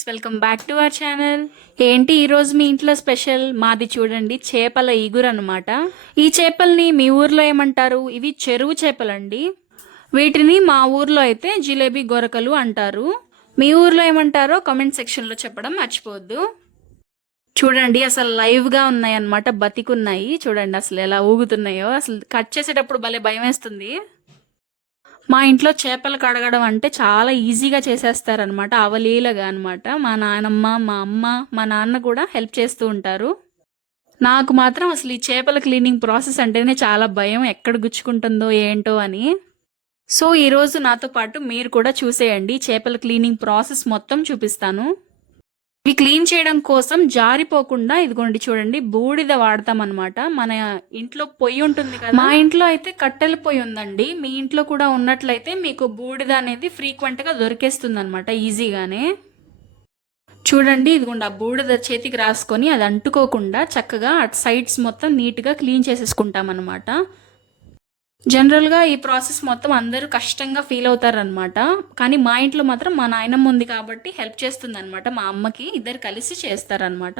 Guys, welcome back to our channel. ఏంటి ఈరోజు మీ ఇంట్లో స్పెషల్? మాది చూడండి చేపల ఈగురు అనమాట. ఈ చేపల్ని మీ ఊర్లో ఏమంటారు? ఇవి చెరువు చేపలండి. వీటిని మా ఊర్లో అయితే జిలేబీ గొరకలు అంటారు. మీ ఊర్లో ఏమంటారో కామెంట్ సెక్షన్లో చెప్పడం మర్చిపోవద్దు. చూడండి అసలు లైవ్గా ఉన్నాయి అన్నమాట, బతికున్నాయి. చూడండి అసలు ఎలా ఊగుతున్నాయో. అసలు కట్ చేసేటప్పుడు భలే భయం వేస్తుంది. మా ఇంట్లో చేపలు కడగడం అంటే చాలా ఈజీగా చేసేస్తారనమాట, అవలీలగా అనమాట. మా నాన్నమ్మ, మా అమ్మ, మా నాన్న కూడా హెల్ప్ చేస్తూ ఉంటారు. నాకు మాత్రం అసలు ఈ చేపల క్లీనింగ్ ప్రాసెస్ అంటేనే చాలా భయం, ఎక్కడ గుచ్చుకుంటుందో ఏంటో అని. సో ఈరోజు నాతో పాటు మీరు కూడా చూసేయండి, చేపల క్లీనింగ్ ప్రాసెస్ మొత్తం చూపిస్తాను. ఇవి క్లీన్ చేయడం కోసం జారిపోకుండా ఇదిగోండి చూడండి బూడిద వాడతాం అనమాట. మన ఇంట్లో పొయ్యి ఉంటుంది కదా, మా ఇంట్లో అయితే కట్టెల పొయ్యి ఉందండి. మీ ఇంట్లో కూడా ఉన్నట్లయితే మీకు బూడిద అనేది ఫ్రీక్వెంట్గా దొరికేస్తుంది అనమాట, ఈజీగానే. చూడండి ఇదిగోండి ఆ బూడిద చేతికి రాసుకొని అది అంటుకోకుండా చక్కగా అటు సైడ్స్ మొత్తం నీట్గా క్లీన్ చేసేసుకుంటాం అనమాట. జనరల్గా ఈ ప్రాసెస్ మొత్తం అందరూ కష్టంగా ఫీల్ అవుతారనమాట. కానీ మా ఇంట్లో మాత్రం మా నాయనమ్మ ఉంది కాబట్టి హెల్ప్ చేస్తుంది అనమాట. మా అమ్మకి ఇద్దరు కలిసి చేస్తారనమాట.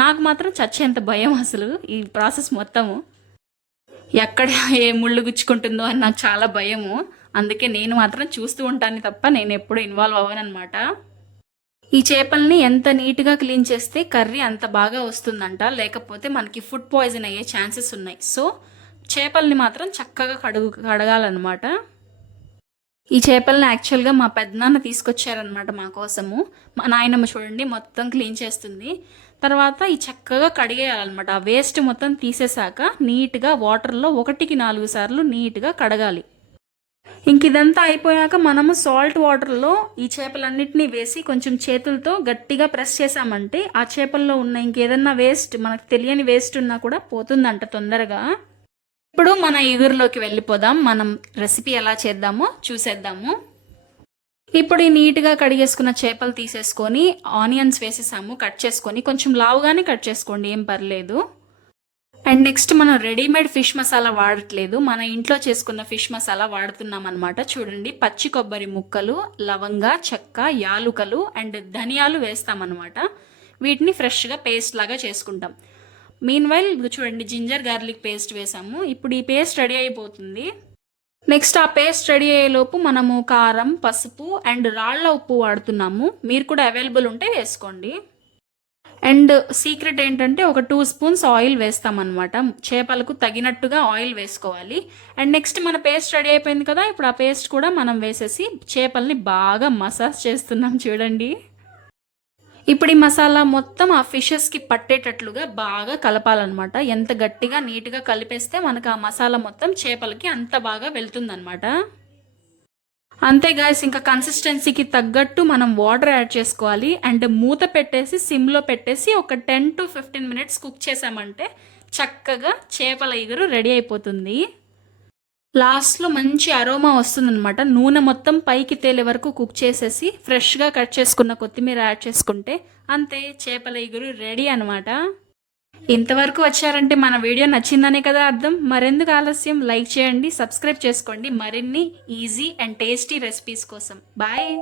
నాకు మాత్రం చచ్చేంత భయం అసలు ఈ ప్రాసెస్ మొత్తము. ఎక్కడ ఏ ముళ్ళు గుచ్చుకుంటుందో అని నాకు చాలా భయము. అందుకే నేను మాత్రం చూస్తూ ఉంటాను తప్ప నేను ఎప్పుడు ఇన్వాల్వ్ అవ్వను అనమాట. ఈ చేపల్ని ఎంత నీట్గా క్లీన్ చేస్తే కర్రీ అంత బాగా వస్తుందంట, లేకపోతే మనకి ఫుడ్ పాయిజన్ అయ్యే ఛాన్సెస్ ఉన్నాయి. సో చేపల్ని మాత్రం చక్కగా కడగాలన్నమాట. ఈ చేపల్ని యాక్చువల్గా మా పెద్దనాన్న తీసుకొచ్చారనమాట మా కోసము. మా నాయనమ్మ చూడండి మొత్తం క్లీన్ చేస్తుంది. తర్వాత ఈ చక్కగా కడిగేయాలన్నమాట. ఆ వేస్ట్ మొత్తం తీసేశాక నీట్గా వాటర్లో 1-4 సార్లు నీట్గా కడగాలి. ఇంక ఇదంతా అయిపోయాక మనము సాల్ట్ వాటర్లో ఈ చేపలన్నిటినీ వేసి కొంచెం చేతులతో గట్టిగా ప్రెస్ చేసామంటే ఆ చేపల్లో ఉన్న ఇంకేదన్నా వేస్ట్, మనకు తెలియని వేస్ట్ ఉన్నా కూడా పోతుందంట తొందరగా. ఇప్పుడు మన ఈగురులోకి వెళ్ళిపోదాం. మనం రెసిపీ ఎలా చేద్దామో చూసేద్దాము. ఇప్పుడు ఈ నీట్గా కడిగేసుకున్న చేపలు తీసేసుకొని ఆనియన్స్ వేసేసాము, కట్ చేసుకొని. కొంచెం లావుగానే కట్ చేసుకోండి, ఏం పర్లేదు. అండ్ నెక్స్ట్ మనం రెడీమేడ్ ఫిష్ మసాలా వాడట్లేదు, మన ఇంట్లో చేసుకున్న ఫిష్ మసాలా వాడుతున్నాం అనమాట. చూడండి పచ్చి కొబ్బరి ముక్కలు, లవంగ, చెక్క, యాలుకలు అండ్ ధనియాలు వేస్తామన్నమాట. వీటిని ఫ్రెష్గా పేస్ట్ లాగా చేసుకుంటాం. మీన్ వైల్ చూడండి జింజర్ గార్లిక్ పేస్ట్ వేసాము. ఇప్పుడు ఈ పేస్ట్ రెడీ అయిపోతుంది. నెక్స్ట్ ఆ పేస్ట్ రెడీ అయ్యేలోపు మనము కారం, పసుపు అండ్ రాళ్ళ ఉప్పు వాడుతున్నాము. మీరు కూడా అవైలబుల్ ఉంటే వేసుకోండి. అండ్ సీక్రెట్ ఏంటంటే ఒక 2 స్పూన్స్ ఆయిల్ వేస్తామన్నమాట. చేపలకు తగినట్టుగా ఆయిల్ వేసుకోవాలి. అండ్ నెక్స్ట్ మన పేస్ట్ రెడీ అయిపోయింది కదా, ఇప్పుడు ఆ పేస్ట్ కూడా మనం వేసేసి చేపల్ని బాగా మసాజ్ చేస్తున్నాం చూడండి. ఇప్పుడు ఈ మసాలా మొత్తం ఆ ఫిషెస్కి పట్టేటట్లుగా బాగా కలపాలన్నమాట. ఎంత గట్టిగా నీట్గా కలిపేస్తే మనకు ఆ మసాలా మొత్తం చేపలకి అంత బాగా వెళ్తుందన్నమాట. అంతే గాయస్, ఇంకా కన్సిస్టెన్సీకి తగ్గట్టు మనం వాటర్ యాడ్ చేసుకోవాలి. అండ్ మూత పెట్టేసి సిమ్లో పెట్టేసి ఒక 10-15 మినిట్స్ కుక్ చేసామంటే చక్కగా చేపల ఈగురు రెడీ అయిపోతుంది. లాస్ట్లో మంచి అరోమా వస్తుందన్నమాట. నూనె మొత్తం పైకి తేలే వరకు కుక్ చేసేసి ఫ్రెష్గా కట్ చేసుకున్న కొత్తిమీర యాడ్ చేసుకుంటే అంతే, చేపల ఈగురు రెడీ అనమాట. ఇంతవరకు వచ్చారంటే మన వీడియో నచ్చిందనే కదా అర్థం. మరెందుకు ఆలస్యం, లైక్ చేయండి, సబ్స్క్రైబ్ చేసుకోండి మరిన్ని ఈజీ అండ్ టేస్టీ రెసిపీస్ కోసం. బాయ్.